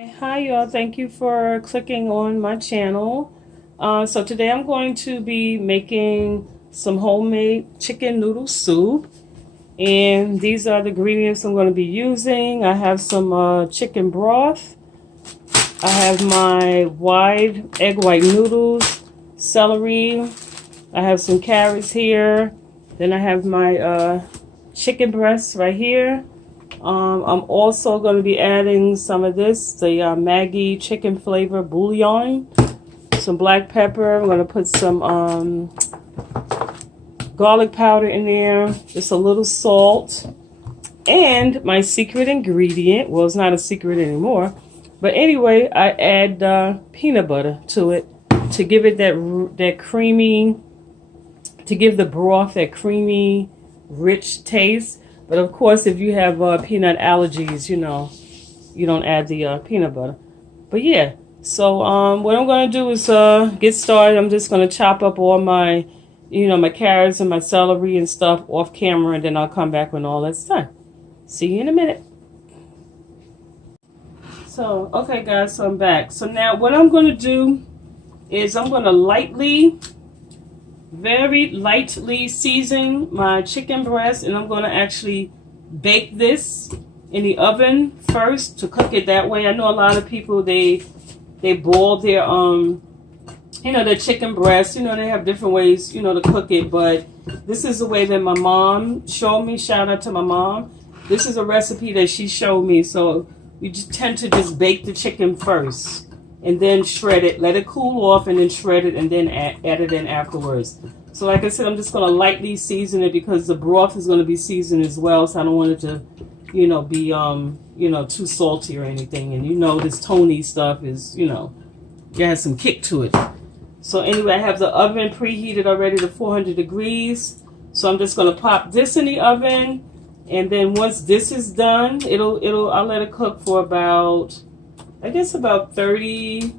Hi y'all, thank you for clicking on my channel. So today I'm going to be making some homemade chicken noodle soup, and these are the ingredients I'm going to be using. I have some chicken broth. I have my egg white noodles, celery. I have some carrots here. Then I have my chicken breasts right here. I'm also going to be adding some of the Maggi chicken flavor bouillon, some black pepper. I'm going to put some garlic powder in there, just a little salt, and my secret ingredient. Well, it's not a secret anymore, but anyway, I add peanut butter to it to give it that creamy, to give the broth that creamy, rich taste. But of course, if you have peanut allergies, you don't add the peanut butter. But yeah, so what I'm going to do is get started. I'm just going to chop up all my, my carrots and my celery and stuff off camera, and then I'll come back when all that's done. See you in a minute. So, okay guys, so I'm back. So now what I'm going to do is I'm going to very lightly season my chicken breast, and I'm going to actually bake this in the oven first to cook it that way. I know a lot of people, they boil their their chicken breast. They have different ways to cook it, but this is the way that my mom showed me. Shout out to my mom. This is a recipe that she showed me. So you just tend to just bake the chicken first and then shred it, let it cool off, and then shred it, and then add it in afterwards. So like I said, I'm just going to lightly season it because the broth is going to be seasoned as well, so I don't want it to, be, too salty or anything. And this Tony stuff is, it has some kick to it. So anyway, I have the oven preheated already to 400 degrees. So I'm just going to pop this in the oven, and then once this is done, I'll let it cook for about, I guess about 30,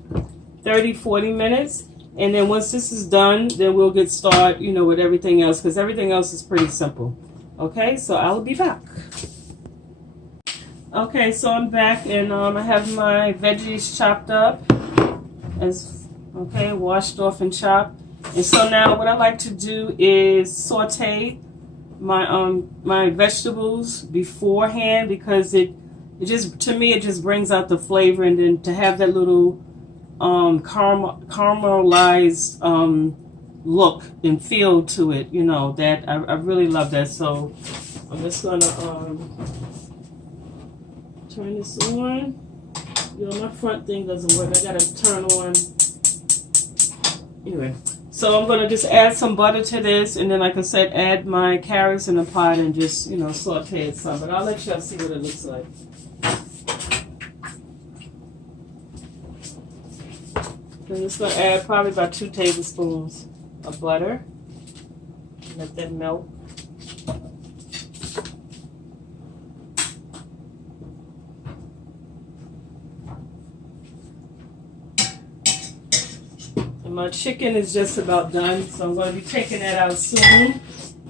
40 minutes. And then once this is done, then we'll get started, with everything else, because everything else is pretty simple. Okay, so I'll be back. Okay, so I'm back, and I have my veggies chopped up, washed off and chopped. And so now what I like to do is saute my vegetables beforehand, because it just brings out the flavor, and then to have that little caramelized look and feel to it, that I really love that. So I'm just gonna turn this on. My front thing doesn't work. I gotta turn on. Anyway, so I'm gonna just add some butter to this, and then, like I said, add my carrots in the pot and just saute it some. But I'll let y'all see what it looks like. I'm just going to add probably about 2 tablespoons of butter. Let that melt. And my chicken is just about done, so I'm going to be taking that out soon.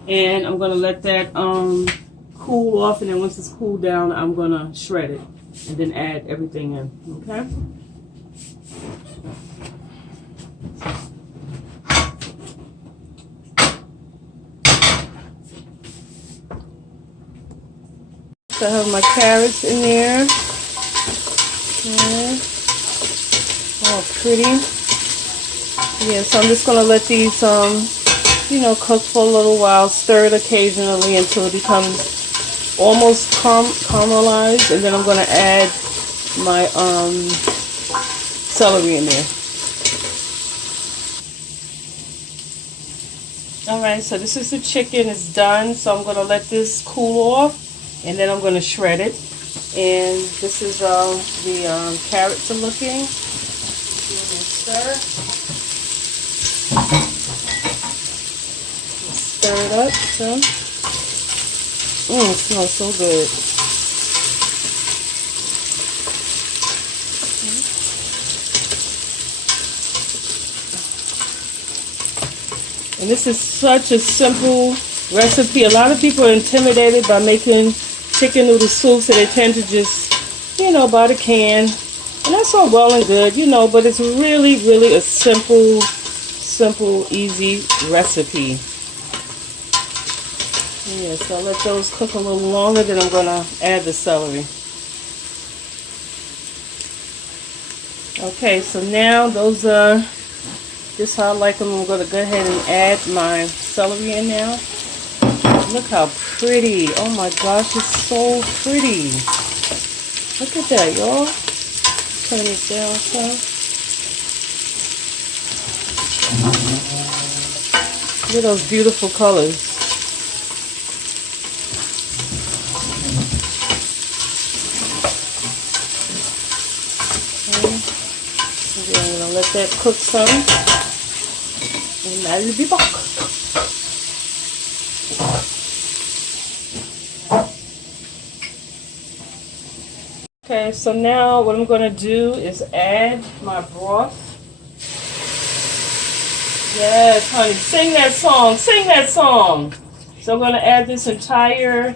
And I'm going to let that cool off, and then once it's cooled down, I'm going to shred it and then add everything in, okay? So I have my carrots in there. Okay. All pretty. Yeah, so I'm just going to let these, cook for a little while. Stir it occasionally until it becomes almost caramelized. And then I'm going to add my celery in there. Alright, so this is the chicken. It's done. So I'm going to let this cool off, and then I'm going to shred it. And this is the carrots are looking. Stir it up some. It smells so good. And this is such a simple recipe. A lot of people are intimidated by making chicken noodle soup, so they tend to just, buy the can And that's all well and good, you know, but it's really, really a simple, easy recipe. Yeah, so I'll let those cook a little longer, then I'm going to add the celery. Okay, so now those are just how I like them. I'm going to go ahead and add my celery in now. Look how pretty. Oh my gosh, it's so pretty. Look at that, y'all. Turn this down some. Look at those beautiful colors. And then I'm going to let that cook some. And I'll be back. Okay, so now what I'm going to do is add my broth. Yes, honey, sing that song, sing that song. So I'm going to add this entire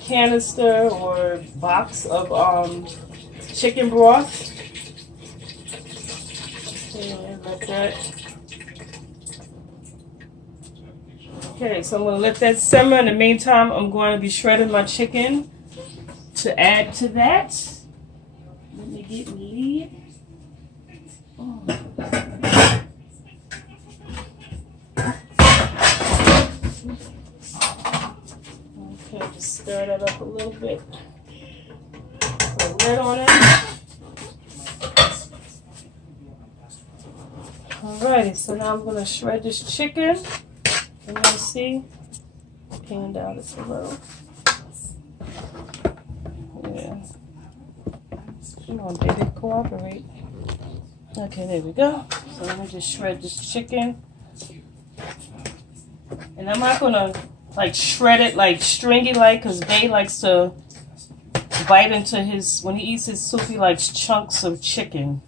canister or box of chicken broth. Okay, like that. Okay, so I'm going to let that simmer. In the meantime, I'm going to be shredding my chicken to add to that. Let me get the lid. Oh. Okay, just stir that up a little bit. Put a lid on it. Alrighty, so now I'm going to shred this chicken. And you see, pan down just a little. Yeah. Come on, baby, cooperate. Okay, there we go. So let me just shred this chicken. And I'm not going to like shred it like stringy like, because Bay likes to bite into his, when he eats his soup, he likes chunks of chicken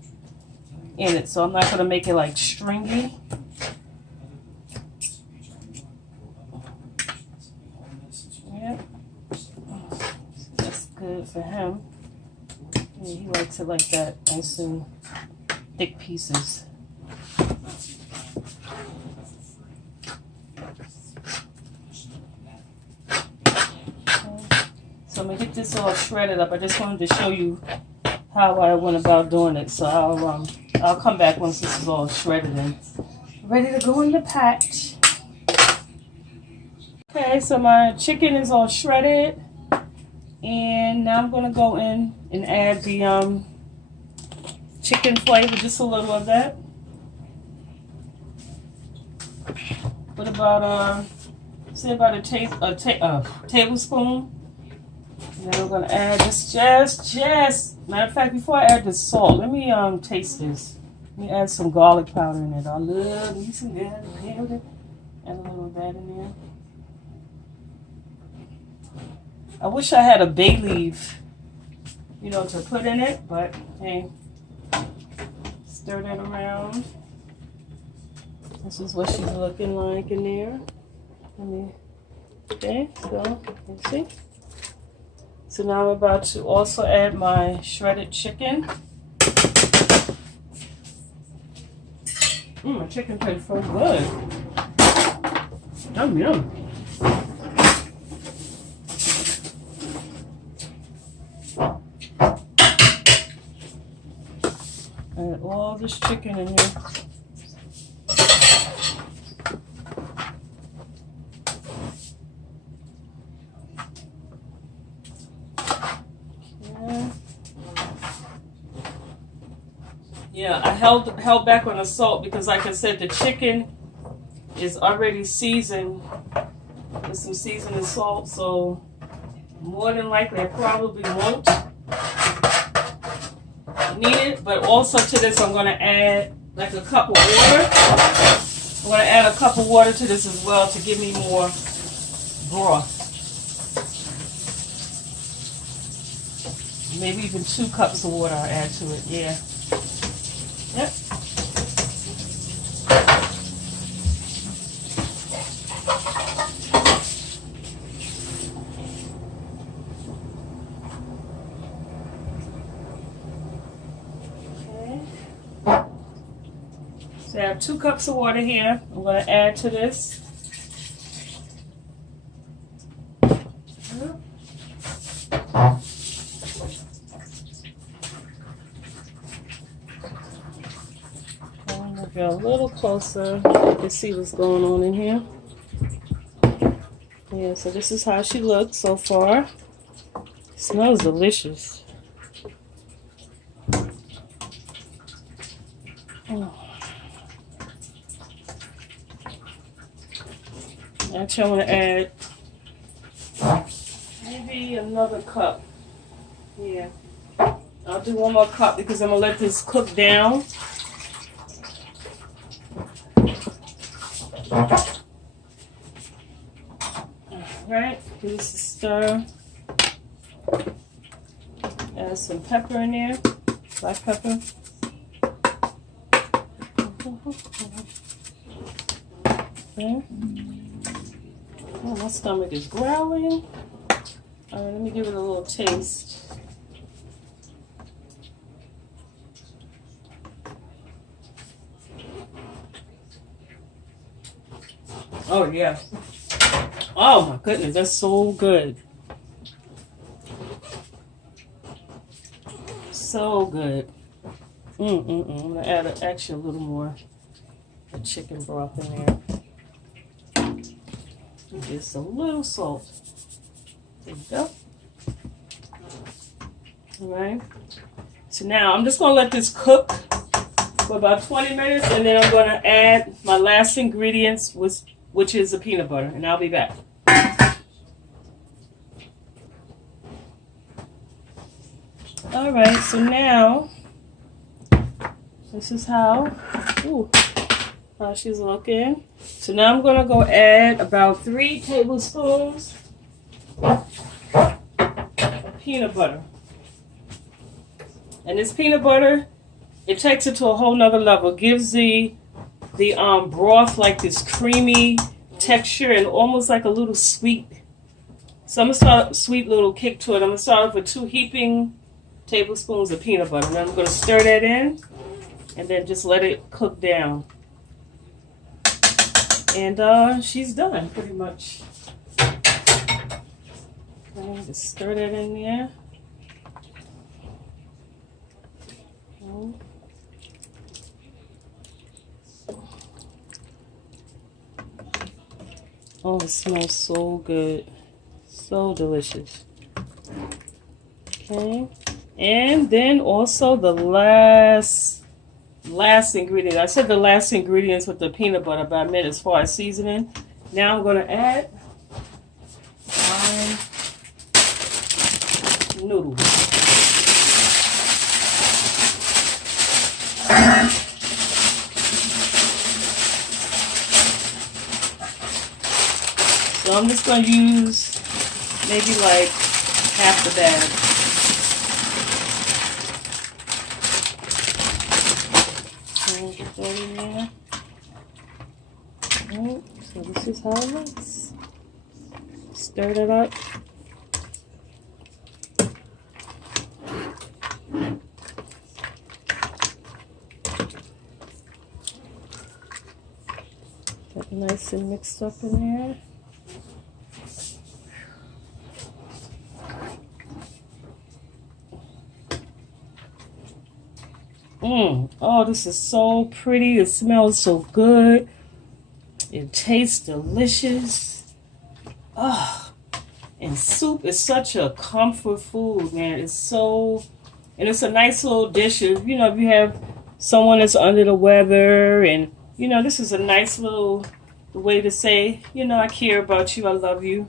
in it. So I'm not going to make it like stringy. Yep. That's good for him. Yeah, he likes it like that, nice and thick pieces. So I'm gonna get this all shredded up. I just wanted to show you how I went about doing it. So I'll come back once this is all shredded and ready to go in the pot. Okay, so my chicken is all shredded, and now I'm gonna go in and add the chicken flavor, just a little of that. Put about say about a tablespoon. And then I'm gonna add just matter of fact, before I add the salt, let me taste this. Let me add some garlic powder in it. I love me some garlic powder. Add a little of that in there. I wish I had a bay leaf, you know, to put in it, but hey, stir that around. This is what she's looking like in there. Okay, so let's see. So now I'm about to also add my shredded chicken. My chicken tastes so good. Yum, yum. Add all this chicken in here. Yeah, I held back on the salt because, like I said, the chicken is already seasoned with some seasoning salt, so more than likely I probably won't need it. But also to this, I'm going to add like a cup of water. I'm going to add a cup of water to this as well to give me more broth. Maybe even 2 cups of water I'll add to it, yeah. Yep. So I have 2 cups of water here. I'm going to add to this. Get a little closer. You can see what's going on in here. Yeah, so this is how she looks so far. Smells delicious. Oh. Actually, I want to add maybe another cup. Yeah, I'll do 1 more cup because I'm gonna let this cook down. Alright, give this a stir. Add some pepper in there, black pepper. Okay. Oh, my stomach is growling. Alright, let me give it a little taste. Oh, yeah. Oh, my goodness. That's so good. So good. I'm going to add actually a little more chicken broth in there. Just a little salt. There you go. Alright. So now I'm just going to let this cook for about 20 minutes, and then I'm going to add my last ingredients, which is the peanut butter, and I'll be back. Alright, so now this is how she's looking. So now I'm going to go add about 3 tablespoons of peanut butter. And this peanut butter, it takes it to a whole nother level. It gives the broth like this creamy texture and almost like a little sweet. So I'm going to start a sweet little kick to it. I'm going to start off with 2 heaping tablespoons of peanut butter. And then I'm going to stir that in and then just let it cook down. And she's done pretty much. Okay, just stir that in there. Okay. Oh, it smells so good. So delicious. Okay. And then also the last ingredient. I said the last ingredients with the peanut butter, but I meant as far as seasoning. Now I'm going to add my noodles. So I'm just going to use maybe like half the bag. Get that in there. Alright, so this is how it looks. Stir it up. Get nice and mixed up in there. Oh, this is so pretty. It smells so good. It tastes delicious. Oh, and soup is such a comfort food, man. It's so, and it's a nice little dish. If you have someone that's under the weather, and this is a nice little way to say, I care about you, I love you.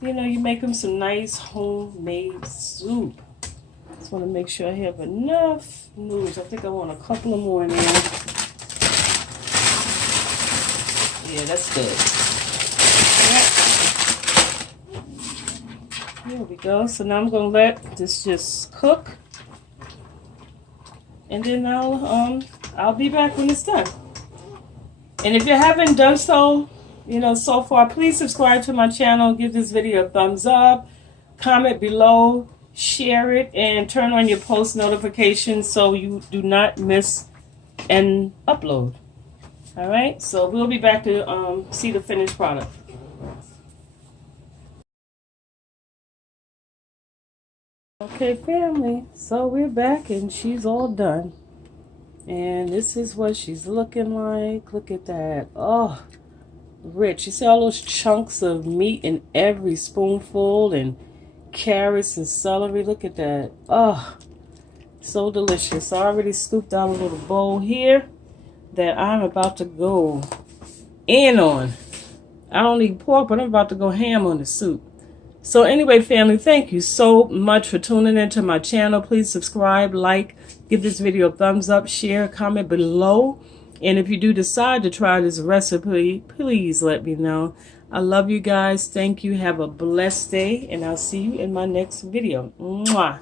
You make them some nice homemade soup. Just want to make sure I have enough noodles. I think I want a couple of more in there. Yeah, that's good. Yeah. Here we go. So now I'm going to let this just cook. And then I'll be back when it's done. And if you haven't done so, so far, please subscribe to my channel. Give this video a thumbs up. Comment below. Share it and turn on your post notifications so you do not miss an upload. All right, so we'll be back to see the finished product. Okay, family, so we're back and she's all done. And this is what she's looking like. Look at that. Oh, rich. You see all those chunks of meat in every spoonful and carrots and celery. Look at that. Oh, so delicious. I already scooped out a little bowl here that I'm about to go in on. I don't eat pork, but I'm about to go ham on the soup. So anyway, family, thank you so much for tuning into my channel. Please subscribe, like, give this video a thumbs up, share, comment below. And if you do decide to try this recipe, please let me know. I love you guys. Thank you. Have a blessed day, and I'll see you in my next video. Mwah.